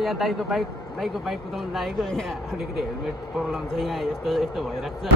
यहाँ दाइको बाइक कुदाउनु लागेको यहाँ अलिकति हेलमेट प्रब्लम छ यहाँ यस्तो भइरहेको छ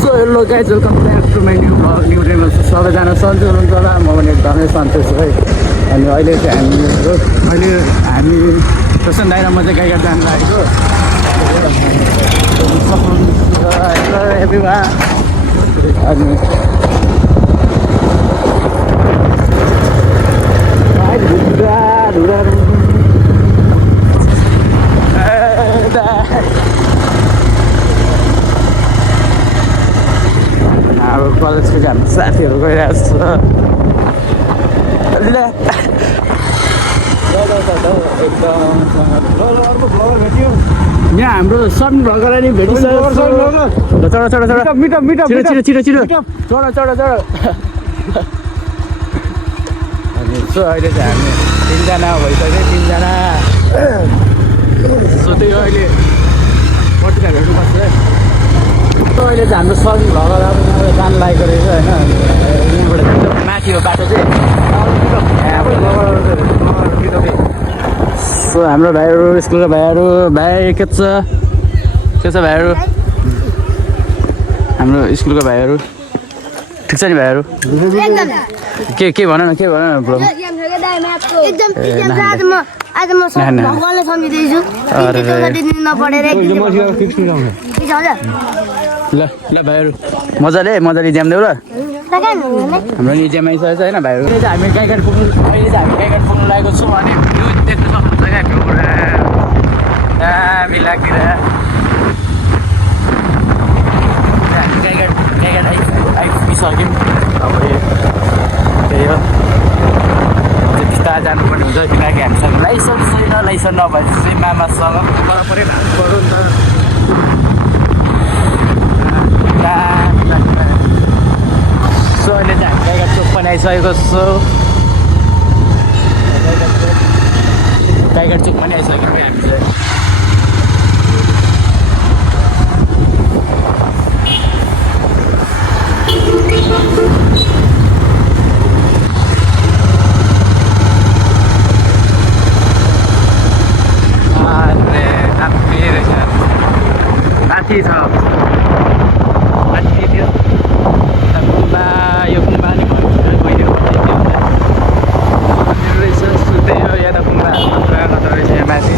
so hello guys welcome back to my new travel सबैजना सन्चै हुनुहुन्छ होला म पनि एकदमै सन्चै छु है अनि अहिले हामी प्रसन्न दाइ र म चाहिँ गाईघाट जानु लागेको अनि अब कलेजको हाम्रो साथीहरू गइरहेको छ यहाँ हाम्रो सन भगरा नि भेटिसक्यो चढ अनि सो अहिले चाहिँ हामी 3 जना भइसक्यो 3 जना सो त्यही अहिले पट्टिका भेट्नुपर्छ है अहिले चाहिँ हाम्रो सन भगरा जानु लागेको रहेछ होइन यहाँबाट माथि हो बाटो चाहिँ सो हाम्रो भाइहरू स्कुलको भाइहरू भाइ के छ भाइहरू हाम्रो स्कुलको भाइहरू ठिक छ नि भाइहरू के भन न ब्रो आज म भगवानलाई सम्झिँदैछु ल भाइहरू मजाले इक्जाम देऊ र हाम्रो नि इक्जाम आइसकेको छ होइन भाइहरू अहिले चाहिँ हामी गाईघाट पुग्नु लागेको छौँ अनि भ्यू देख्नु सक्नुहुन्छ क्या भ्यू दामी लाग्दिरह हामी गाईघाट आइपुगिसक्यौँ अब त्यही हो बिस्तार जानुपर्ने हुन्छ किनकि हामीसँग लाइसेन्स छैन लाइसेन्स नभएपछि चाहिँ मामासँग परै भाग्नु पऱ्यो नि त सो अहिले चाहिँ हामी गाईघाट चोक पनि आइसकेको छौँ गाईघाट चोक पनि आइसक्यौँ हामी चाहिँ माथि छ माथि थियो गुम्बा यो गुम्बा नि मैले रहेछ सुत्दै हो यहाँ त गुम्बाहरू मात्र रहेछ यहाँ माथि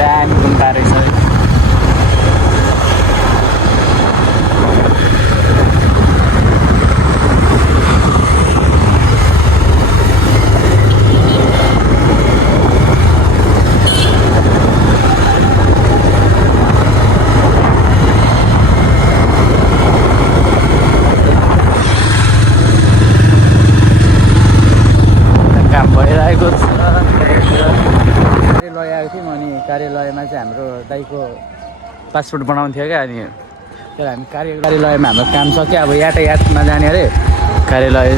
दामी गुम्बा रहेछ कार्यालयमा चाहिँ हाम्रो दाइको पासपोर्ट बनाउनु थियो क्या अनि तर हामी कार्यालयमा हाम्रो काम सक्यो अब यातायातमा जाने अरे कार्यालय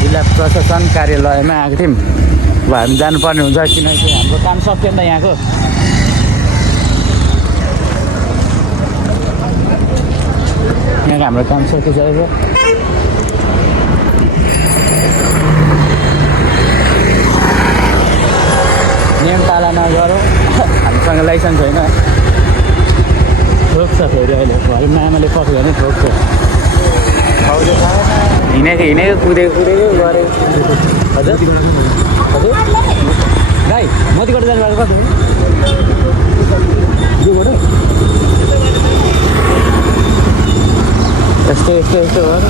जिल्ला प्रशासन कार्यालयमा आएको थियौँ अब हामी जानुपर्ने हुन्छ किनकि हाम्रो काम सक्यो नि त यहाँको हाम्रो काम सकिसकेको नियम पालना गरौँ हामीसँग लाइसेन्स छैन ठोक्छ फेरि अहिले घरमा आमाले पक्यो भने ठोक्छ हिँडेको कुदेको गरेको हजुर भाइ मतिबाट जानुभएको कति यस्तो भयो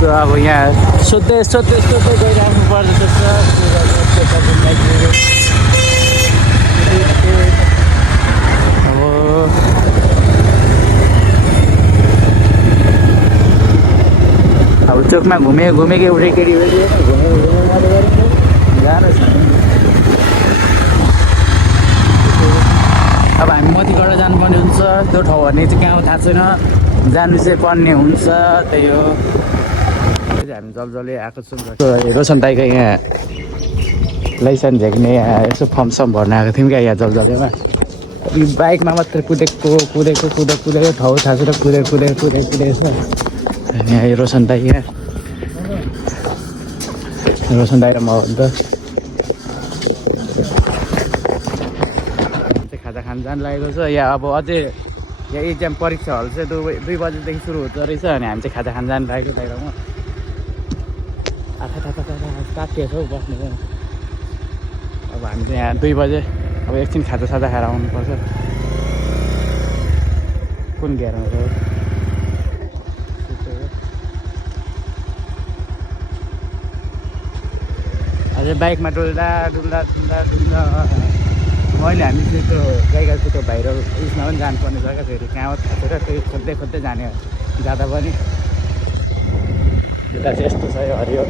सो अब यहाँ सोध्दै गइराख्नु पर्दछ अब चोकमा घुमेकै उठे केटी जानुहोस् अब हामी मतिगढ जानुपर्ने हुन्छ त्यो ठाउँ भन्ने चाहिँ कहाँ हो थाहा छैन जानु चाहिँ पर्ने हुन्छ त्यही हो हामी जल्दी आएको छौँ रोशन दाइको यहाँ लाइसेन्स झेक्ने यसो फर्म सम भर्न आएको थियौँ क्या यहाँ जल्दीमा बाइकमा मात्रै कुदेको ठाउँ थाहा छैन कुदेको छ यहाँ रोशन दाइ यहाँ रोशन दाइ र म हो नि त खाजा खान जानु लागेको छ यहाँ अब अझै यहाँ इक्जाम परीक्षा हल चाहिँ 2 बजीदेखि सुरु हुँदो रहेछ अनि हामी चाहिँ खाजा खान जानु लागेको बाहिरमा तातिएको छ हौ बस्ने अब हामी चाहिँ यहाँ 2 बजे अब एकछिन खाजा साजा खाएर आउनुपर्छ कुन घेरमा हो अझै बाइकमा डुल्दा मैले हामी चाहिँ त्यो गाईघाटको त्यो भाइरल उयसमा पनि जानुपर्ने छ क्या फेरि कहाँ थापेर त्यही खोज्दै जाने जाँदा पनि यता चाहिँ यस्तो छ यो हरियो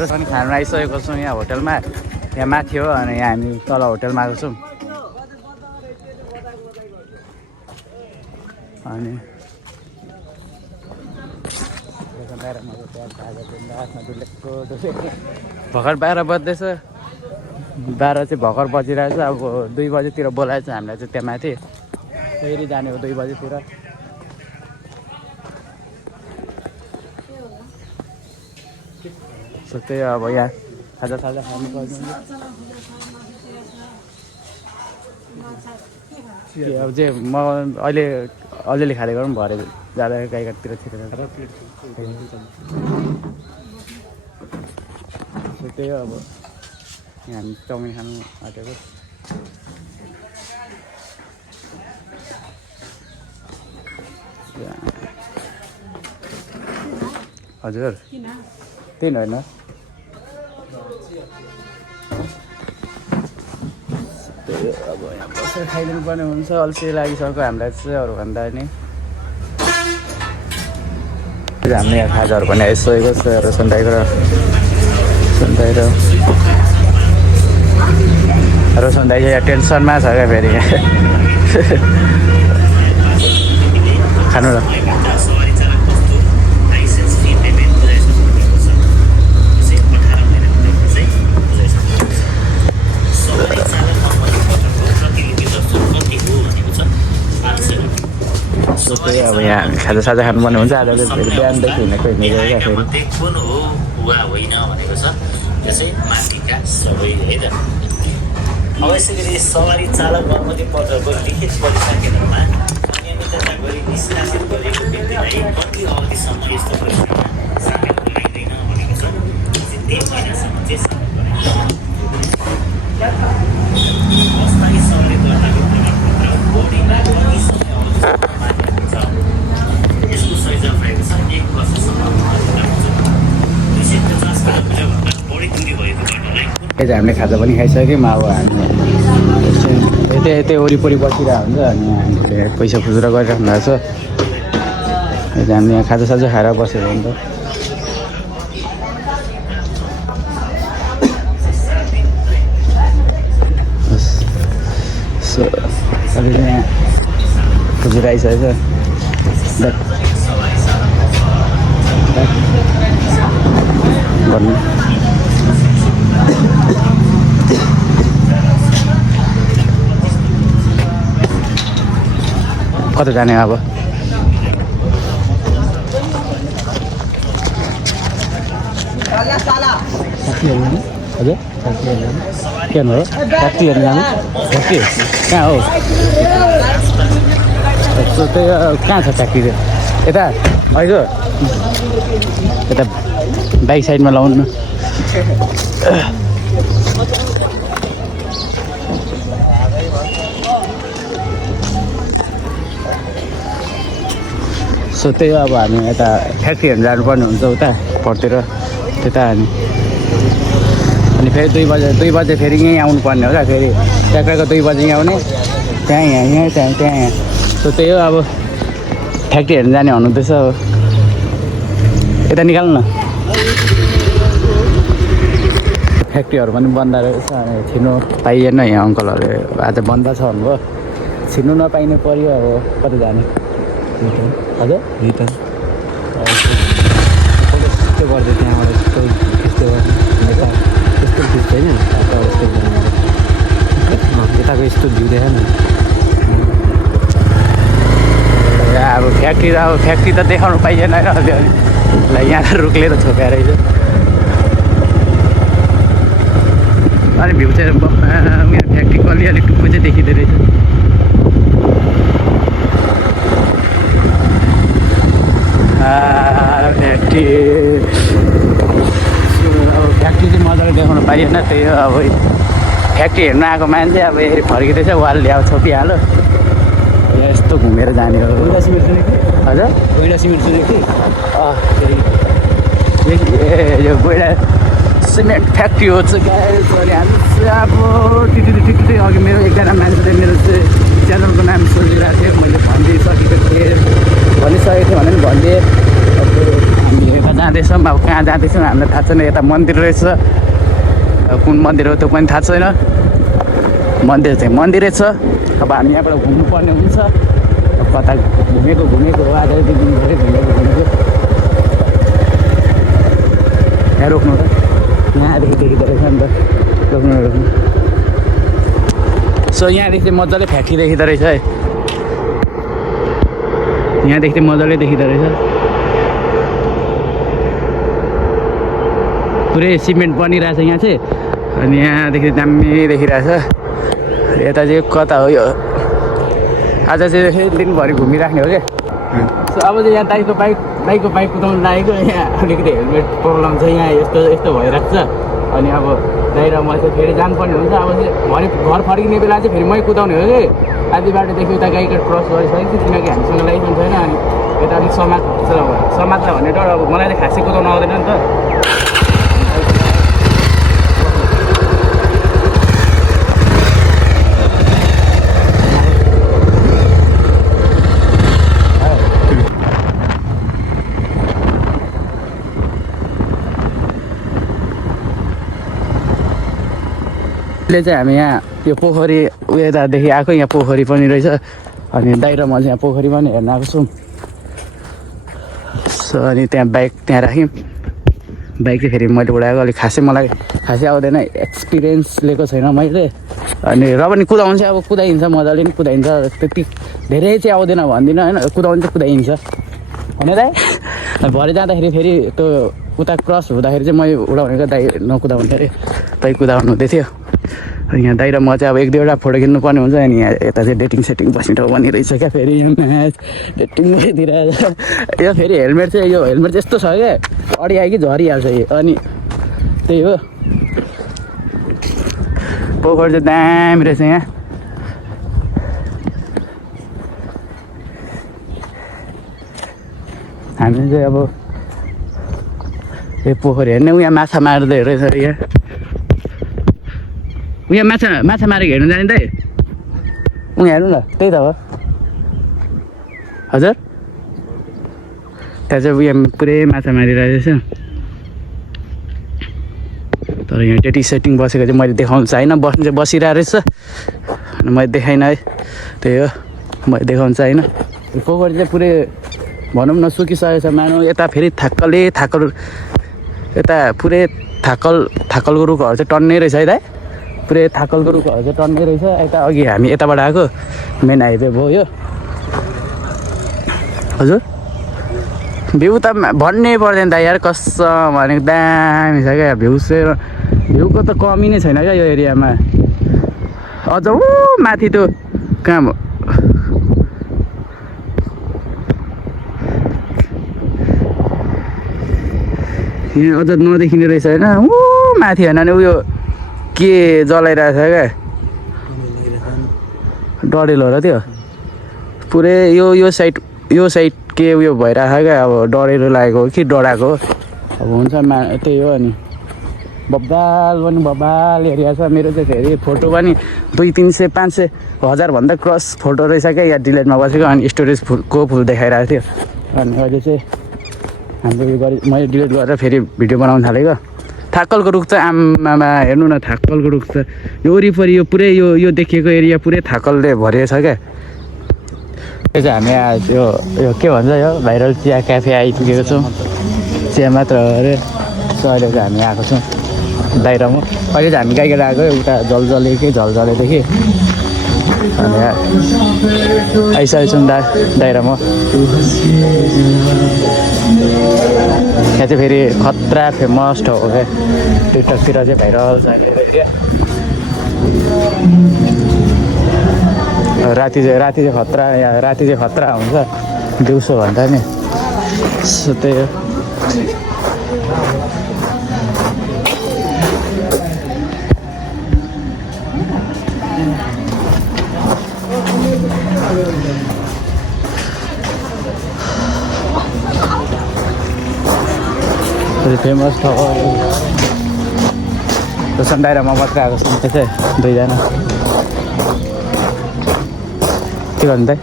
र पनि खानु आइसकेको छौँ यहाँ होटलमा यहाँ माथि हो अनि यहाँ हामी तल होटलमा आएको छौँ अनि भर्खर 12 बज्दैछ 12 चाहिँ भर्खर बजिरहेछ अब 2 बजीतिर बोलाएछ हामीलाई चाहिँ त्यहाँ माथि फेरि जाने हो 2 बजीतिर सो त्यही अब यहाँ खाजा खानु पर्ने अब चाहिँ म अहिले अलिअलि खाँदै गरौँ भरे जाँदा गाईघाटतिर छिरेर त्यही हो अब यहाँ हामी चाउमिन खानु आँटेको हजुर त्यही होइन अब यहाँ बसेर खाइदिनु पर्ने हुन्छ अल्छी लागिसक्यो हामीलाई चाहिँ अरूभन्दा नि हामीले यहाँ खाजाहरू पनि आइसकेको छ रोशन दाइको रोशन दाइ चाहिँ टेन्सनमा छ क्या फेरि खानु र अब यहाँ खाजा साजा खानुपर्ने हुन्छ आज चाहिँ बिहानदेखि हिँडेको क्या फेरि कुन हो वा होइन भनेको छ त्यो चाहिँ माथिका सबै है त अब यसै गरी सवारी चालक अनुमति पत्रको लिखित परिसकेमा अनियमितता गरी निष्कासित गरिएको व्यक्तिलाई कति अवधिसम्म यस्तो परीक्षामा सामेल गराइँदैन भनेको छ 3 महिनासम्म चाहिँ अस्थायी सवारी दर्ताको प्रमाणपत्र बोर्डिङमा कति समय अवधिसम्म मान्य हुन्छ यसको सहित रहेको छ 1 वर्षसम्म अधिकार हुन्छ 250 किलोमिटरभन्दा बढी दूरी भएको घटनालाई हामीले खाजा पनि खाइसक्यौँ अब हामी यतै वरिपरि बसिरहेको हुन्छ अनि हामीले पैसा खुजुरा गरिराख्नु भएको छ हामीले यहाँ खाजा साजा खाएर बसेको हुन्छ सो अहिले यहाँ खुजुरा आइसकेको छ भन्नु कता जाने अब हजुर के हो ट्याक्सी हेर्नु जानु ट्याक्सी कहाँ हो त्यही कहाँ छ ट्याक्सी चाहिँ यता अहिले यता बाइक साइडमा लाउनु न सो त्यही अब हामी यता फ्याक्ट्री हेर्नु जानुपर्ने हुन्छ उता परतिर त्यता अनि फेरि 2 बजे फेरि यहीँ आउनुपर्ने हो क्या फेरि ट्याक्टरको 2 बजे यहीँ आउने त्यहाँ यहाँ त्यहाँ सो त्यही हो अब फ्याक्ट्री हेर्नु जाने हुनुहुँदैछ अब यता निकाल्नु न फ्याक्ट्रीहरू पनि बन्द रहेछ अनि छिर्नु पाइएन यहाँ अङ्कलहरू आज बन्द छ भन्नुभयो छिर्नु नपाइने पऱ्यो अब कति जाने हजुर रिटर्न यस्तो गर्दै त्यहाँबाट यस्तो गर्ने यस्तो खिच्दैन यताको यस्तो भिउँदैन नि अब फ्याक्ट्री त देखाउनु पाइएन होइन अलिअलि यहाँ रुखले त छोप्या रहेछ अनि भ्यू चाहिँ उयो फ्याक्ट्रीको अलिअलि टुप्पो चाहिँ देखिँदो रहेछ फ्याक्ट्री अब फ्याक्ट्री चाहिँ मजाले देखाउनु पाइएन त्यही हो अब फ्याक्ट्री हेर्नु आएको मान्छे अब यसरी फर्किँदैछ वाल ल्याउ छोपिहाल्यो यस्तो घुमेर जाने हो कोइला सिमेन्ट सुनेको हजुर कोइला सिमेन्ट सुनेको यो कोइला सिमेन्ट फ्याक्ट्री हो चाहिँ अब त्यति अघि मेरो एकजना मान्छेले मेरो चाहिँ च्यानलको नाम सोधिरहेको थियो मैले भनिदिइसकेको थिएँ भनिसकेको थिएँ भने पनि भनिदिएँ अब हामी यता जाँदैछौँ अब कहाँ जाँदैछौँ हामीलाई थाहा छैन यता मन्दिर रहेछ कुन मन्दिर हो त्यो पनि थाहा छैन मन्दिर चाहिँ मन्दिरै छ अब हामी यहाँबाट घुम्नुपर्ने हुन्छ कता घुमेको हो आज दिन धेरै घुमेको यहाँ रोक्नु त यहाँदेखि देखिँदो रहेछ नि त रोक्नु सो यहाँदेखि मजाले फ्याक्ट्री देखिँदो रहेछ है यहाँदेखि मजाले देखिँदो रहेछ पुरै सिमेन्ट बनिरहेछ यहाँ चाहिँ अनि यहाँदेखि दामी देखिरहेछ यता चाहिँ कता हो यो आज चाहिँ दिनभरि घुमिराख्ने हो क्या सो अब चाहिँ यहाँ दाइको बाइक कुदाउनु लागेको यहाँ अलिकति हेलमेट प्रब्लम छ यहाँ यस्तो भइरहेको छ अनि अब दाइ र म चाहिँ फेरि जानुपर्ने हुन्छ अब चाहिँ भरे घर फर्किने बेला चाहिँ फेरि मै कुदाउने हो कि आधी बाटोदेखि उता गाईघाट क्रस गरिसकेको थियो किनकि हामीसँग लाइसेन्स छैन अनि यता अलिक समात्छ भन्ने डर अब मलाई चाहिँ खासै कुदाउनु आउँदैन नि त अहिले चाहिँ हामी यहाँ यो पोखरी यतादेखि आएको यहाँ पोखरी पनि रहेछ अनि दाइ र म चाहिँ यहाँ पोखरी पनि हेर्न आएको छौँ सो अनि त्यहाँ बाइक त्यहाँ राख्यौँ बाइक चाहिँ फेरि मैले उडाएको अलिक मलाई खासै आउँदैन एक्सपिरियन्स लिएको छैन मैले अनि र पनि कुदाउनु चाहिँ अब कुदाइन्छ मजाले पनि कुदाइन्छ त्यति धेरै चाहिँ आउँदैन भन्दिनँ होइन कुदाउनु चाहिँ कुदाइन्छ होइन दाइ भरे जाँदाखेरि फेरि त्यो उता क्रस हुँदाखेरि चाहिँ मैले उडाउनेको दाइ नकुदाउनु अरे दाइ कुदाउनु हुँदै थियो यहाँ दाइ र म चाहिँ अब एक दुईवटा फोटो खिच्नु पर्ने हुन्छ अनि यहाँ यता चाहिँ डेटिङ सेटिङ बस्ने ठाउँ बनिरहेछ क्या फेरि यो म्याच डेटिङतिर यो फेरि हेलमेट चाहिँ यस्तो छ क्या अडी आयो कि झरिहाल्छ यो अनि त्यही हो पोखर चाहिँ दामी रहेछ यहाँ हामी चाहिँ अब यो पोखरी हेर्ने उहाँ माछा मार्दै रहेछ यहाँ उहाँ माछा मारेको हेर्नु जाने दाइ उहाँ हेर्नु न त्यही त हो हजुर त्यहाँ चाहिँ उयो पुरै माछा मारिरहेछ तर यहाँ डेटिङ सेटिङ बसेको चाहिँ मैले देखाउनु चाहिनँ बस्नु चाहिँ बसिरहेको रहेछ अनि मैले देखाइनँ है त्यही हो मैले देखाउनु चाहिनँ पोखरी चाहिँ पुरै भनौँ न सुकिसकेको छ मानौँ यता फेरि थाकल यता पुरै थाकलको रुखहरू चाहिँ टन्नै रहेछ है दाइ पुरै थाकलको रुखहरू चाहिँ टन्नै रहेछ यता अघि हामी यताबाट आएको मेन हाइवे भयो यो हजुर भ्यू त भन्नै पर्दैन दाइ यार कसम भनेको दामी छ क्या भ्यूको त कमी नै छैन क्या यो एरियामा अझ माथि त्यो कहाँ यहाँ अझ नदेखिने रहेछ होइन माथि होइन भने उयो के जलाइरहेछ क्या डढेलो र त्यो पुरै यो साइड के उयो भइरहेछ क्या अब डढेलो लागेको हो कि डढाएको अब हुन्छ त्यही हो अनि बब्बाल एरिया छ मेरो चाहिँ फेरि फोटो पनि 200, 500, 1000 भन्दा क्रस फोटो रहेछ क्या यहाँ डिलेटमा बसेको अनि स्टोरेज फुल देखाइरहेको थियो अनि अहिले चाहिँ हामीले उयो मैले डिलिट गरेर फेरि भिडियो बनाउनु थालेको थाक्कलको रुख चाहिँ आमामा हेर्नु न थाक्कलको रुख छ यो वरिपरि यो पुरै यो देखिएको एरिया पुरै थाक्कलले भरिएको छ क्या यो चाहिँ हामी आज यो के भन्छ यो भाइरल चिया क्याफे आइपुगेको छौँ चिया मात्र अरे सो अहिले चाहिँ हामी आएको छौँ बाहिरमा अहिले चाहिँ हामी गाईको आएको उता झलझलेकै झलझलेदेखि अनि आइसकेको छौँ दाइरामा यहाँ चाहिँ फेरि खतरा फेमस ठाउँ हो क्या टिकटकतिर चाहिँ भाइरल छ राति चाहिँ खतरा यहाँ राति चाहिँ खतरा हुन्छ दिउँसो भन्दा नि सो त्यही हो फेमस ठाउँ सन्डाइरामा मात्रै आएको छ चाहिँ दुईजना के भन्दा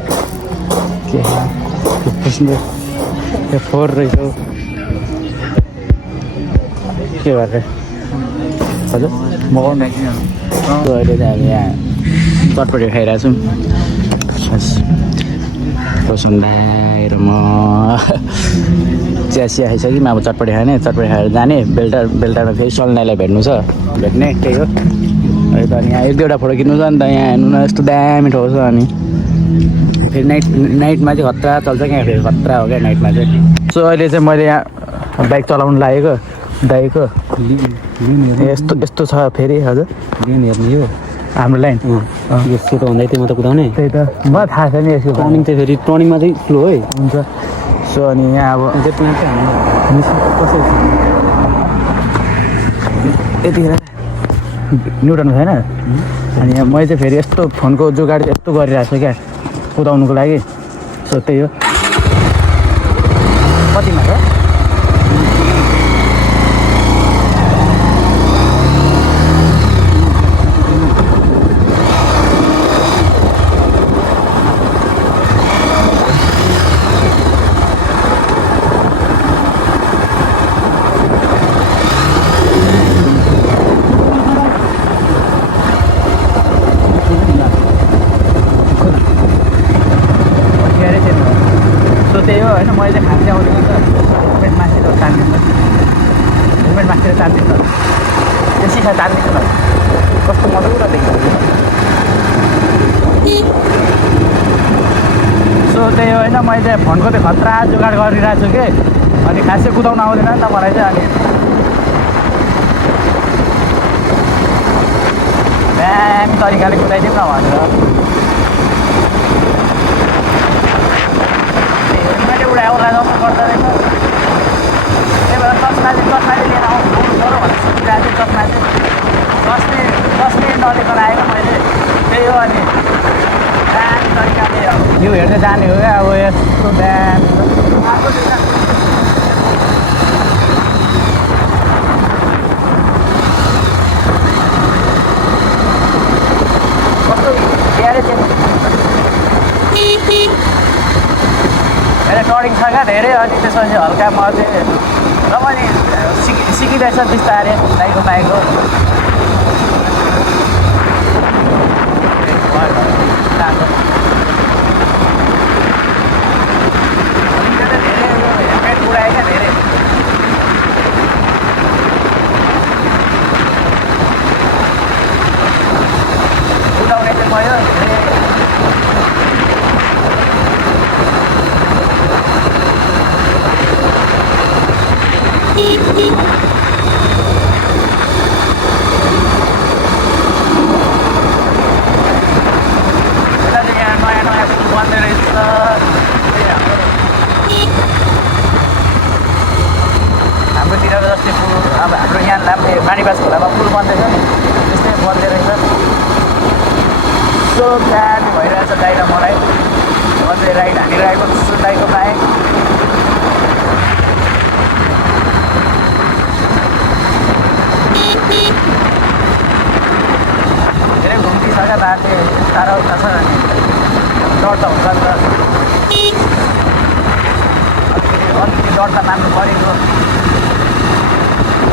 के फोर रहेछ के गरेर हजुर मगाउनु अहिले चाहिँ हामी यहाँ चटपटी खाइरहेको छौँ सन्डाइरामा चिया सिया खाइसक्यौँ अब चटपटी खाने चटपटी खाएर जाने बेल्टारमा फेरि चल्नेलाई भेट्नु छ भेट्ने त्यही हो अहिले त अनि यहाँ एक दुईवटा फोटो खिच्नु छ नि त यहाँ हेर्नु न यस्तो दामी ठाउँ छ अनि फेरि नाइटमा चाहिँ खतरा चल्छ क्या फेरि खतरा हो क्या नाइटमा चाहिँ सो अहिले चाहिँ मैले यहाँ बाइक चलाउनु लागेको दाइको यस्तो छ फेरि हजुर लिन हेर्ने यो हाम्रो लाइन यसो त भन्दै थियो म त कुदाउने त्यही त मलाई थाहा छैन यसको टर्निङ चाहिँ फेरि टर्निङमा चाहिँ स्लो है हुन्छ सो अनि यहाँ अब त्यसमा चाहिँ कसरी यतिखेर न्युटन छैन अनि यहाँ मैले चाहिँ फेरि यस्तो फोनको जोगाड यस्तो गरिरहेको छु क्या कुदाउनुको लागि सो त्यही हो कतिमा छ त्यही हो होइन मैले चाहिँ खाँदै आउँदैन त हेलमेट मासेर तान्दिनँ हेलमेट मासेर तान्दिनँ त्यो सिसा तान्दिनँ कस्तो मजा देख्छ सो त्यही हो होइन मैले फोनको चाहिँ खतरा जोगाड गरिरहेको छु कि अनि खासै कुदाउनु आउँदैन नि त मलाई चाहिँ अनि दामी तरिकाले कुदाइदिउँ न भनेर उडाउला जस्तो गर्दो रहेछ त्यही भएर चस्माले लिएर आउनु पऱ्यो भनेर सोचिरहेको थिएँ चस्मा चाहिँ 10 मिनट नलिएर आएको मैले त्यही हो अनि दामी तरिकाले भ्यू हेर्दै जाने हो क्या अब यस्तो दामी कस्तो ग्यारे चाहिँ टर्निङ छ क्या धेरै अनि त्यसपछि हल्का म चाहिँ र पनि सिकिँदैछ बिस्तारै दाइको बाइकको धेरै उडायो क्या धेरै उडाउने चाहिँ भयो हाम्रोतिर जस्तै पुल अब हाम्रो यहाँ माणिबास खोलामा पुल बन्दैछ नि त्यस्तै बन्दै रहेछ सो दामी भइरहेछ दाइ र मलाई अझै राइड हानिरहेको छु दाइको बाइक धेरै घुम्ती छ क्या बाटो टाढा उता छ अनि डर त हुन्छ नि त अलिकति डर त मान्नु परेको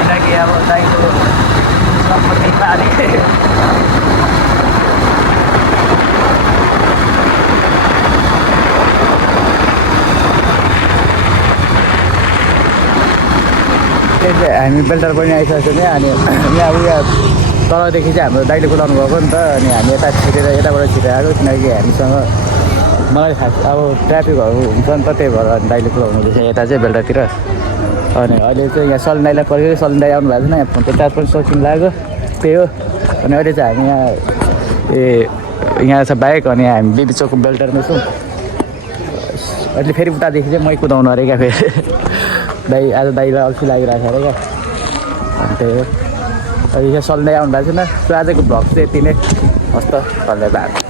किनकि अब दाइको सम्पत्तिमा अलिक हामी बेल्टर पनि आइसकेको छ अनि यहाँ उयो तलदेखि चाहिँ हाम्रो दाइले कुदाउनु भएको नि त अनि हामी यता छिटेर यताबाट छिटेर आएको किनकि हामीसँग मलाई खास अब ट्राफिकहरू हुन्छ नि त त्यही भएर अनि दाइले कुदाउनु हुँदैछ यता चाहिँ बेल्टरतिर अनि अहिले चाहिँ यहाँ सलिन दाइलाई करेको सलिन दाइ आउनु भएको छैन यहाँ फोनको चार्ज पनि सकिनु लाग्यो त्यही हो अनि अहिले चाहिँ हामी यहाँ यहाँ छ बाइक अनि हामी बिबी चौकको बेल्टरमा छौँ अहिले फेरि उतादेखि चाहिँ मै कुदाउनु अरे क्या फेरि दाइ आज दाइलाई अल्छी लागिरहेको छ अरे क्या अनि त्यही हो अहिले यहाँ सलिन दाइ आउनु भएको छैन सो आजको भ्लग चाहिँ यति नै हस् त धन्यवाद।